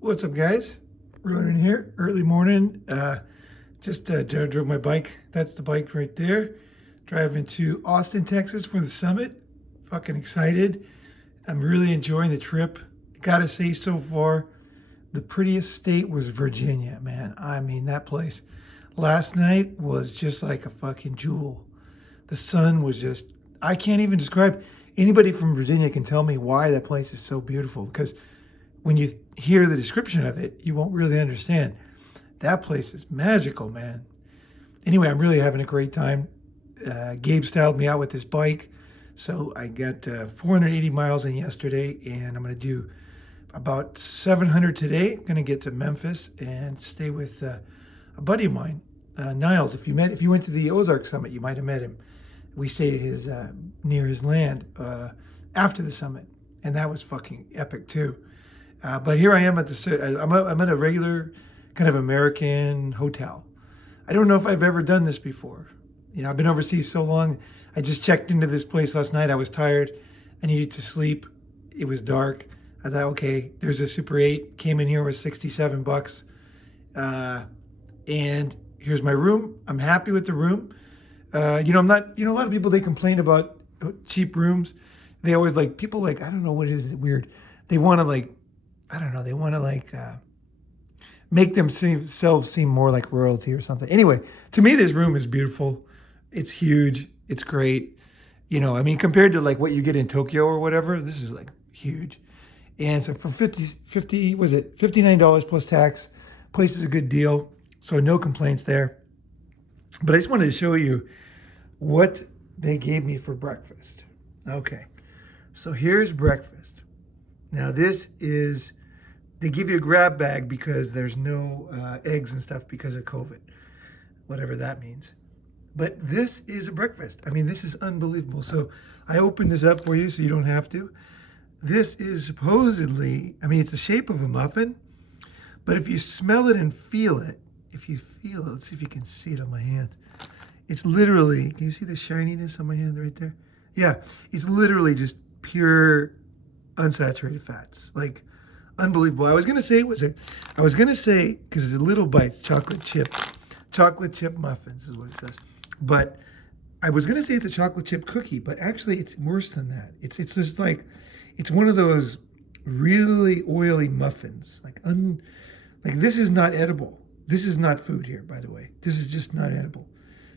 What's up, guys? Ronin here, early morning. Just drove my bike. That's the bike right there. Driving to Austin, Texas for the summit. Fucking excited. I'm really enjoying the trip. Gotta say, so far, the prettiest state was Virginia, man. I mean, that place last night was just like a fucking jewel. The sun was just, I can't even describe. Anybody from Virginia can tell me why that place is so beautiful, because when you hear the description of it, you won't really understand. That place is magical, man. Anyway, I'm really having a great time. Gabe styled me out with this bike. So I got 480 miles in yesterday, and I'm going to do about 700 today. I'm going to get to Memphis and stay with a buddy of mine, Niles. If you went to the Ozark Summit, you might have met him. We stayed at his near his land after the summit, and that was fucking epic too. But here I am at I'm at a regular kind of American hotel. I don't know if I've ever done this before. You know, I've been overseas so long. I just checked into this place last night. I was tired. I needed to sleep. It was dark. I thought, okay, there's a Super 8. Came in here with $67. And here's my room. I'm happy with the room. I'm not, a lot of people, they complain about cheap rooms. They always people I don't know what it is weird. They want to they want to make themselves seem more like royalty or something. Anyway, to me, this room is beautiful. It's huge. It's great. Compared to what you get in Tokyo or whatever, this is huge. And so for $59 plus tax, place is a good deal. So no complaints there. But I just wanted to show you what they gave me for breakfast. Okay, so here's breakfast. Now they give you a grab bag because there's no eggs and stuff because of COVID, whatever that means. But this is a breakfast. I mean, this is unbelievable. So I opened this up for you so you don't have to. This is supposedly, it's the shape of a muffin, but if you smell it and feel it, let's see if you can see it on my hand. It's literally, can you see the shininess on my hand right there? Yeah, it's literally just pure unsaturated fats. Unbelievable. I was going to say, because it's a little bites, chocolate chip muffins is what it says. But I was going to say it's a chocolate chip cookie, but actually it's worse than that. It's just it's one of those really oily muffins. This is not edible. This is not food here, by the way. This is just not edible.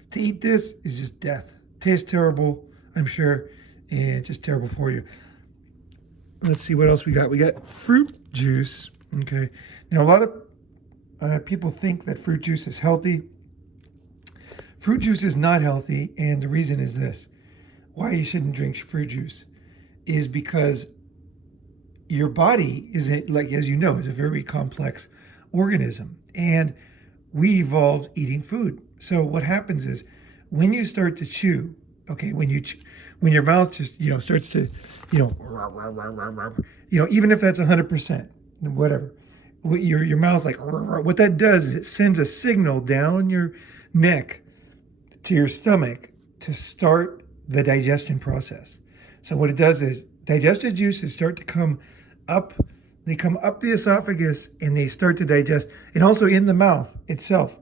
To eat this is just death. Tastes terrible, I'm sure, and just terrible for you. Let's see what else we got. We got fruit juice. Okay. Now, a lot of people think that fruit juice is healthy. Fruit juice is not healthy, and the reason is this. Why you shouldn't drink fruit juice is because your body is, as you know, is a very complex organism, and we evolved eating food. So what happens is when you start to chew, okay, when your mouth just, starts to, even if that's 100%, whatever, your mouth, what that does is it sends a signal down your neck to your stomach to start the digestion process. So what it does is digestive juices start to come up. They come up the esophagus and they start to digest. And also in the mouth itself,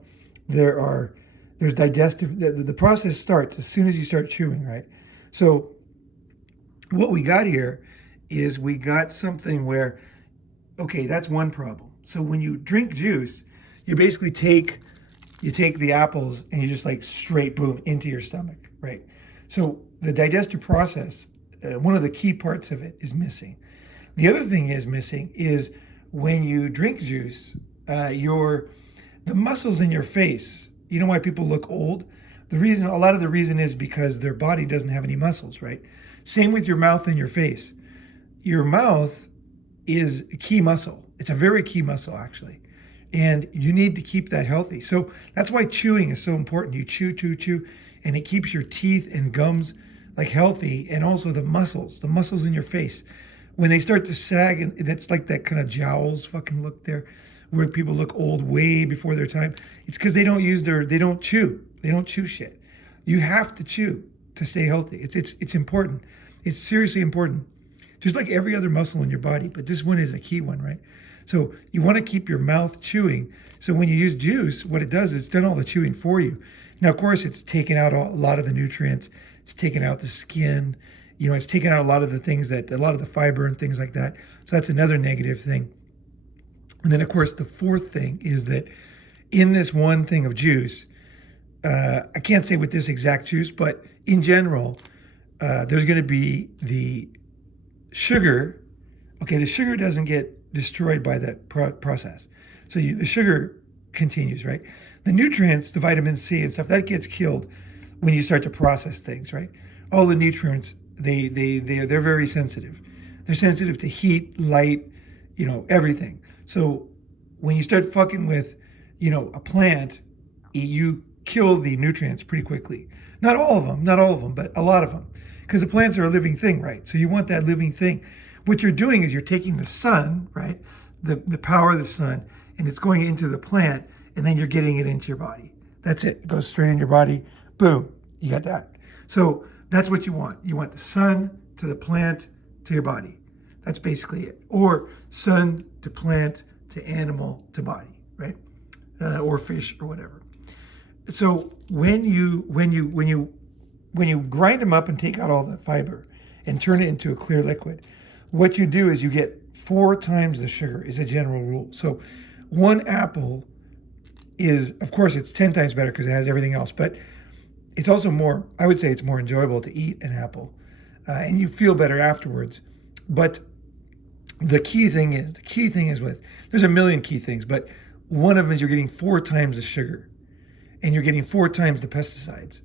there's digestive, the process starts as soon as you start chewing, right? So what we got here is we got something where, okay, that's one problem. So when you drink juice, you basically take the apples and you just straight boom into your stomach, right? So the digestive process, one of the key parts of it is missing. The other thing is missing is when you drink juice, the muscles in your face, you know why people look old? A lot of the reason is because their body doesn't have any muscles, right? Same with your mouth and your face. Your mouth is a key muscle. It's a very key muscle, actually. And you need to keep that healthy. So that's why chewing is so important. You chew, and it keeps your teeth and gums healthy, and also the muscles in your face. When they start to sag, and that's that kind of jowls fucking look there, where people look old way before their time. It's because they don't chew. They don't chew shit. You have to chew to stay healthy. It's important. It's seriously important. Just like every other muscle in your body, but this one is a key one, right? So you want to keep your mouth chewing. So when you use juice, what it does is it's done all the chewing for you. Now, of course, it's taken out a lot of the nutrients. It's taken out the skin. It's taken out a lot of the things a lot of the fiber and things like that. So that's another negative thing. And then, of course, the fourth thing is that in this one thing of juice, I can't say with this exact juice, but in general, there's going to be the sugar. Okay, the sugar doesn't get destroyed by the process. So the sugar continues, right? The nutrients, the vitamin C and stuff, that gets killed when you start to process things, right? All the nutrients, they're very sensitive. They're sensitive to heat, light, everything. So when you start fucking with, a plant, you kill the nutrients pretty quickly. Not all of them, but a lot of them. Because the plants are a living thing, right? So you want that living thing. What you're doing is you're taking the sun, right? The power of the sun, and it's going into the plant, and then you're getting it into your body. That's it. It goes straight in your body. Boom. You got that. So that's what you want. You want the sun to the plant to your body. That's basically it. Or sun to plant to animal to body, right? Or fish or whatever. So when you grind them up and take out all the fiber and turn it into a clear liquid, what you do is you get 4 times the sugar is a general rule. So one apple is, of course, it's 10 times better because it has everything else, but it's also more, I would say it's more enjoyable to eat an apple and you feel better afterwards. But the key thing is with, there's a million key things, but one of them is you're getting 4 times the sugar and you're getting 4 times the pesticides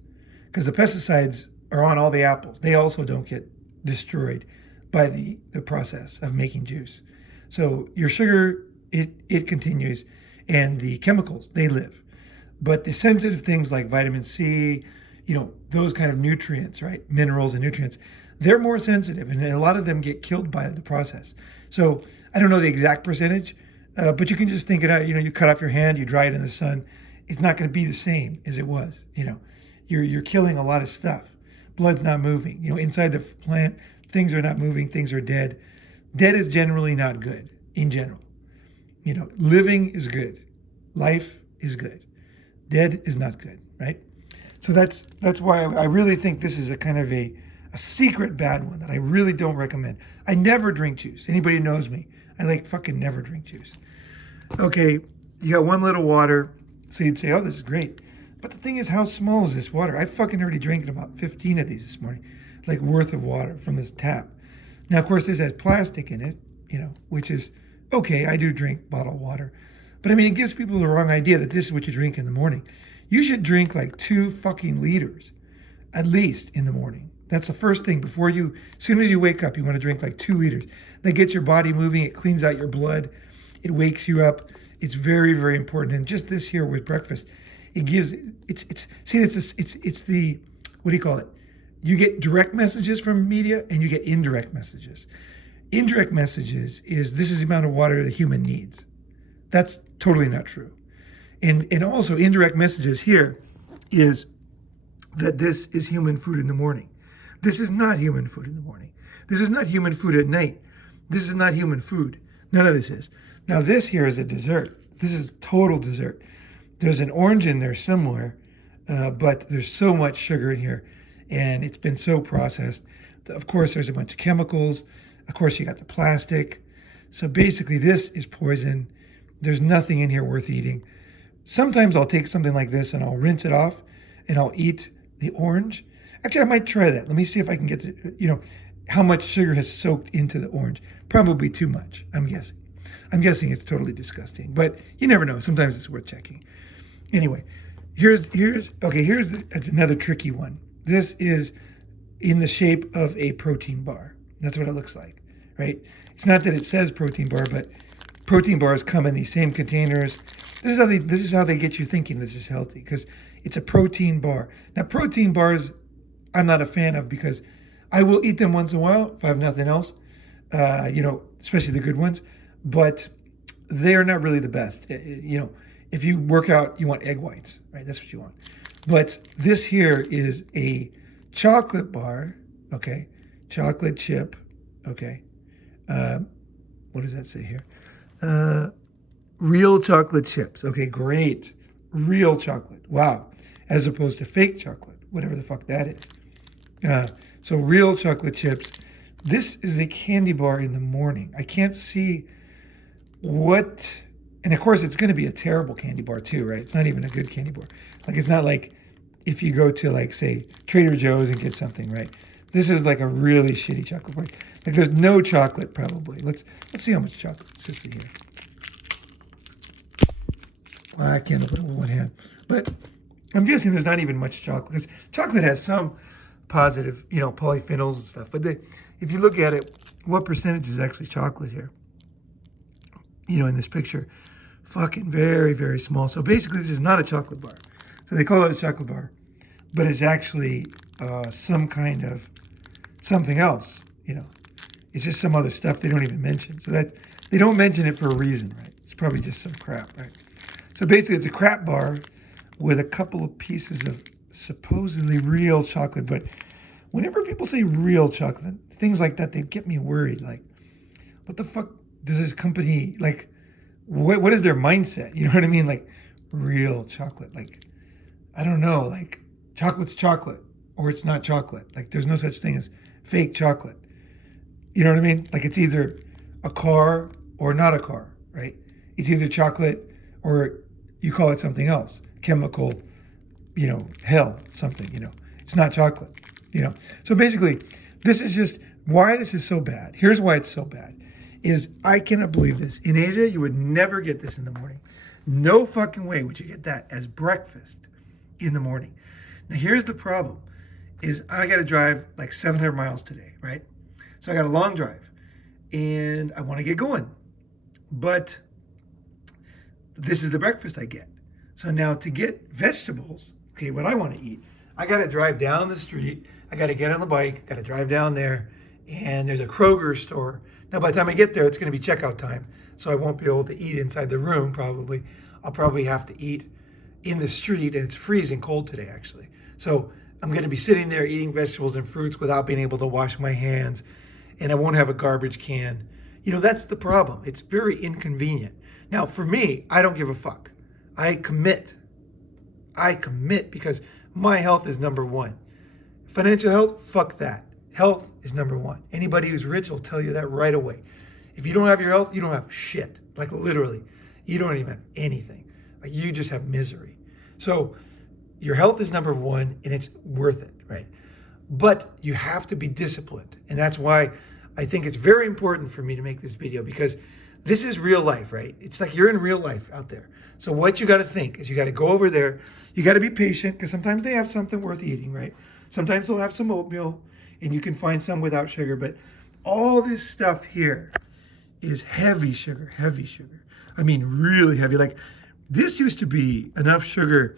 because the pesticides are on all the apples. They also don't get destroyed by the process of making juice. So your sugar, it continues, and the chemicals, they live. But the sensitive things like vitamin C, those kind of nutrients, right? Minerals and nutrients, they're more sensitive, and a lot of them get killed by the process. So I don't know the exact percentage, but you can just think it out. You cut off your hand, you dry it in the sun. It's not going to be the same as it was. You're killing a lot of stuff. Blood's not moving. Inside the plant, things are not moving. Things are dead. Dead is generally not good in general. Living is good. Life is good. Dead is not good, right? So that's why I really think this is a kind of a secret bad one that I really don't recommend. I never drink juice. Anybody knows me, I fucking never drink juice. Okay, you got 1 little water, so you'd say, oh, this is great. But the thing is, how small is this water? I fucking already drank about 15 of these this morning, worth of water from this tap. Now, of course, this has plastic in it, which is okay. I do drink bottled water. But it gives people the wrong idea that this is what you drink in the morning. You should drink 2 fucking liters, at least in the morning. That's the first thing before as soon as you wake up, you want to drink 2 liters. That gets your body moving. It cleans out your blood. It wakes you up. It's very, very important. And just this here with breakfast, it gives, it's the, what do you call it? You get direct messages from media and you get indirect messages. Indirect messages is this is the amount of water the human needs. That's totally not true. And also indirect messages here is that this is human food in the morning. This is not human food in the morning. This is not human food at night. This is not human food. None of this is. Now this here is a dessert. This is total dessert. There's an orange in there somewhere, but there's so much sugar in here and it's been so processed. Of course, there's a bunch of chemicals. Of course, you got the plastic. So basically this is poison. There's nothing in here worth eating. Sometimes I'll take something like this and I'll rinse it off and I'll eat the orange. Actually, I might try that. Let me see if I can get how much sugar has soaked into the orange. Probably too much, I'm guessing. I'm guessing it's totally disgusting, but you never know. Sometimes it's worth checking. Anyway, here's another tricky one. This is in the shape of a protein bar. That's what it looks like, right? It's not that it says protein bar, but protein bars come in these same containers. This is how they get you thinking this is healthy because it's a protein bar. Now, protein bars, I'm not a fan of because I will eat them once in a while if I have nothing else, especially the good ones, but they are not really the best. If you work out, you want egg whites, right? That's what you want. But this here is a chocolate bar, okay? Chocolate chip, okay? What does that say here? Real chocolate chips. Okay, great. Real chocolate. Wow. As opposed to fake chocolate, whatever the fuck that is. So real chocolate chips. This is a candy bar in the morning. I can't see what, and of course it's going to be a terrible candy bar too, right? It's not even a good candy bar. Like it's not like if you go to like say Trader Joe's and get something, right? This is like a really shitty chocolate bar. Like there's no chocolate probably. Let's see how much chocolate is in here. Well, I can't open it with one hand, but I'm guessing there's not even much chocolate because chocolate has some positive, polyphenols and stuff. But if you look at it, what percentage is actually chocolate here? In this picture, fucking very, very small. So basically, this is not a chocolate bar. So they call it a chocolate bar, but it's actually some kind of something else. It's just some other stuff they don't even mention. So that they don't mention it for a reason, right? It's probably just some crap, right? So basically, it's a crap bar with a couple of pieces of supposedly real chocolate. But whenever people say real chocolate, things like that, they get me worried. Like, what the fuck does this company, like, what is their mindset? You know what I mean? Like, real chocolate. Like, I don't know. Like, chocolate's chocolate or it's not chocolate. Like, there's no such thing as fake chocolate. You know what I mean? Like, it's either a car or not a car, right? It's either chocolate or you call it something else. Chemical, hell, something, it's not chocolate, So basically, this is just why this is so bad. Here's why it's so bad, is I cannot believe this. In Asia, you would never get this in the morning. No fucking way would you get that as breakfast in the morning. Now, here's the problem, is I got to drive like 700 miles today, right? So I got a long drive, and I want to get going. But this is the breakfast I get. So now to get vegetables, okay, what I want to eat, I got to drive down the street. I got to get on the bike, got to drive down there, and there's a Kroger store. Now, by the time I get there, it's going to be checkout time, so I won't be able to eat inside the room probably. I'll probably have to eat in the street, and it's freezing cold today, actually. So I'm going to be sitting there eating vegetables and fruits without being able to wash my hands, and I won't have a garbage can. That's the problem. It's very inconvenient. Now, for me, I don't give a fuck. I commit because my health is number one. Financial health, fuck that. Health is number one. Anybody who's rich will tell you that right away. If you don't have your health, you don't have shit. Like literally, you don't even have anything. Like you just have misery. So your health is number one and it's worth it, right? But you have to be disciplined. And that's why I think it's very important for me to make this video, because this is real life, right? It's like you're in real life out there. So what you got to think is you got to go over there. You got to be patient, because sometimes they have something worth eating, right? Sometimes they'll have some oatmeal and you can find some without sugar. But all this stuff here is heavy sugar, heavy sugar. I mean, really heavy. Like this used to be enough sugar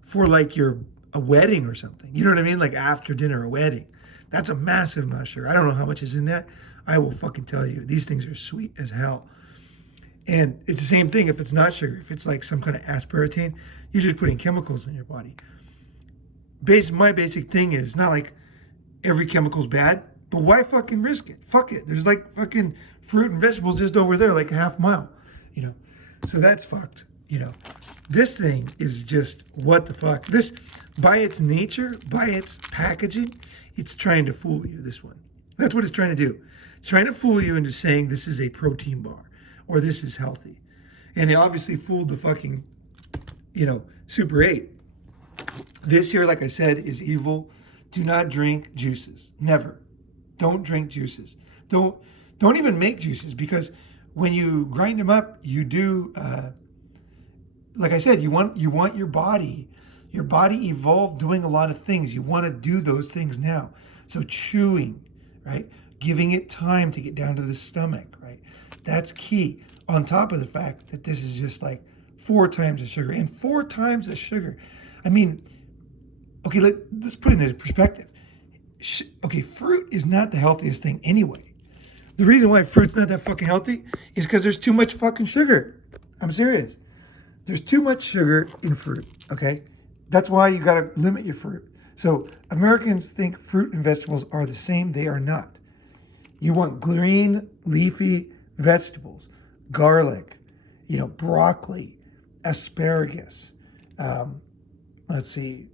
for like a wedding or something. You know what I mean? Like after dinner, a wedding. That's a massive amount of sugar. I don't know how much is in that. I will fucking tell you. These things are sweet as hell. And it's the same thing if it's not sugar. If it's like some kind of aspartame, you're just putting chemicals in your body. My basic thing is not like every chemical's bad, but why fucking risk it? Fuck it. There's like fucking fruit and vegetables just over there, like a half mile, So that's fucked, This thing is just what the fuck. This, by its nature, by its packaging, it's trying to fool you, this one. That's what it's trying to do. It's trying to fool you into saying this is a protein bar or this is healthy. And it obviously fooled the fucking, Super 8. This here, like I said, is evil. Do not drink juices. Never. Don't drink juices. Don't even make juices, because when you grind them up, you do, like I said, you want your body evolved doing a lot of things. You want to do those things now. So chewing, right? Giving it time to get down to the stomach, right? That's key. On top of the fact that this is just like 4 times the sugar, and 4 times the sugar. I mean, okay, let's put it into perspective. Okay, fruit is not the healthiest thing anyway. The reason why fruit's not that fucking healthy is because there's too much fucking sugar. I'm serious. There's too much sugar in fruit, okay? That's why you got to limit your fruit. So Americans think fruit and vegetables are the same. They are not. You want green, leafy vegetables. garlic, broccoli, asparagus. Let's see,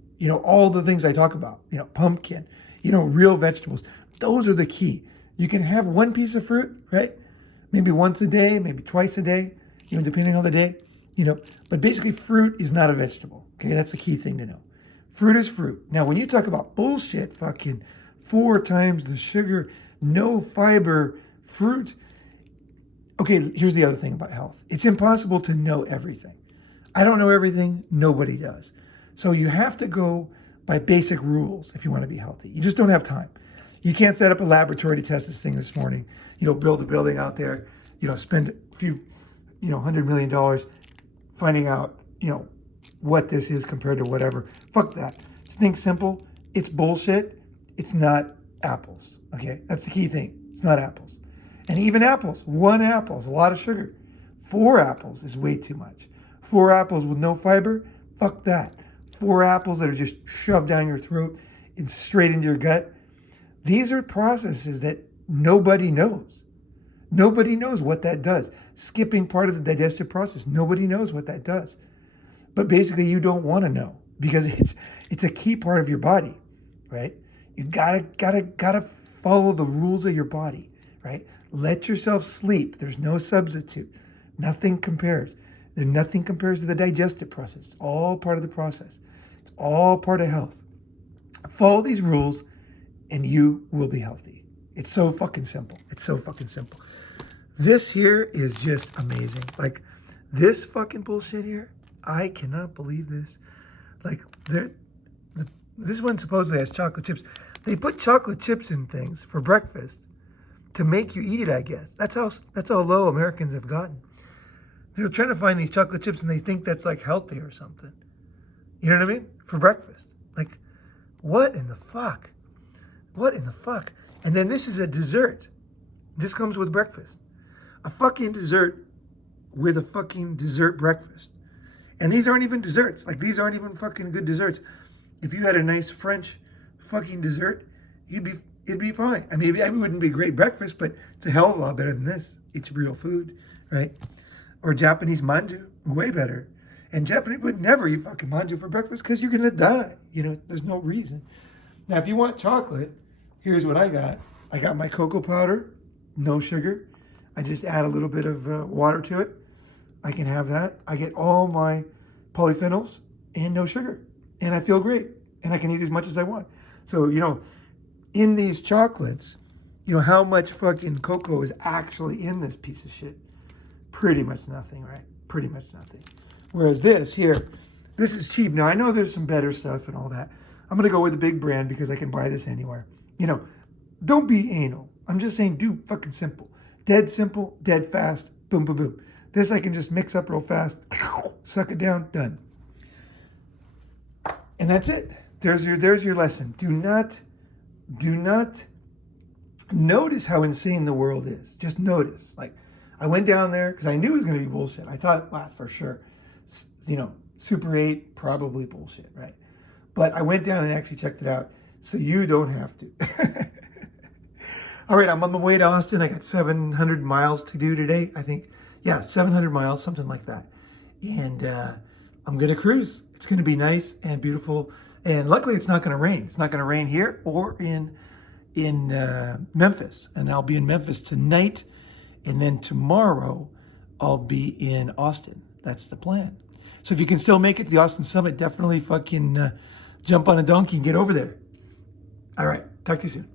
all the things I talk about, pumpkin, real vegetables. Those are the key. You can have one piece of fruit, right? Maybe once a day, maybe twice a day, depending on the day, but basically fruit is not a vegetable. Okay, that's the key thing to know. Fruit is fruit. Now, when you talk about bullshit, fucking 4 times the sugar, no fiber, fruit. Okay, here's the other thing about health. It's impossible to know everything. I don't know everything. Nobody does. So you have to go by basic rules if you want to be healthy. You just don't have time. You can't set up a laboratory to test this thing this morning, build a building out there, spend a few, $100 million finding out, what this is compared to whatever. Fuck that. Think simple. It's bullshit. It's not apples. Okay, that's the key thing. It's not apples. And even apples, 1 apple is a lot of sugar. 4 apples is way too much. 4 apples with no fiber, fuck that. 4 apples that are just shoved down your throat and straight into your gut. These are processes that nobody knows. Nobody knows what that does. Skipping part of the digestive process, nobody knows what that does. But basically you don't want to know because it's a key part of your body, right? You gotta follow the rules of your body, right? Let yourself sleep. There's no substitute. Nothing compares. Nothing compares to the digestive process. It's all part of the process. It's all part of health. Follow these rules and you will be healthy. It's so fucking simple. It's so fucking simple. This here is just amazing. Like this fucking bullshit here, I cannot believe this. Like this one supposedly has chocolate chips. They put chocolate chips in things for breakfast to make you eat it, I guess. That's how low Americans have gotten. They're trying to find these chocolate chips and they think that's like healthy or something. You know what I mean? For breakfast. Like, what in the fuck? What in the fuck? And then this is a dessert. This comes with breakfast. A fucking dessert with a fucking dessert breakfast. And these aren't even desserts. Like, these aren't even fucking good desserts. If you had a nice French fucking dessert, it'd be fine. I mean, it wouldn't be a great breakfast, but it's a hell of a lot better than this. It's real food, right? Or Japanese manju, way better. And Japanese would never eat fucking manju for breakfast because you're gonna die. There's no reason. Now, if you want chocolate, here's what I got. I got my cocoa powder, no sugar. I just add a little bit of water to it. I can have that. I get all my polyphenols and no sugar. And I feel great. And I can eat as much as I want. So, in these chocolates, how much fucking cocoa is actually in this piece of shit? Pretty much nothing, right? Pretty much nothing. Whereas this here, this is cheap. Now, I know there's some better stuff and all that. I'm going to go with the big brand because I can buy this anywhere. Don't be anal. I'm just saying do fucking simple. Dead simple, dead fast, boom, boom, boom. This I can just mix up real fast, suck it down, done. And that's it. There's your lesson. Do not notice how insane the world is. Just notice. Like, I went down there because I knew it was going to be bullshit. I thought, for sure, Super 8, probably bullshit, right? But I went down and actually checked it out, so you don't have to. All right, I'm on my way to Austin. I got 700 miles to do today, I think. Yeah, 700 miles, something like that. And I'm going to cruise. It's going to be nice and beautiful. And luckily, it's not going to rain. It's not going to rain here or in Memphis. And I'll be in Memphis tonight. And then tomorrow, I'll be in Austin. That's the plan. So if you can still make it to the Austin Summit, definitely fucking jump on a donkey and get over there. All right. Talk to you soon.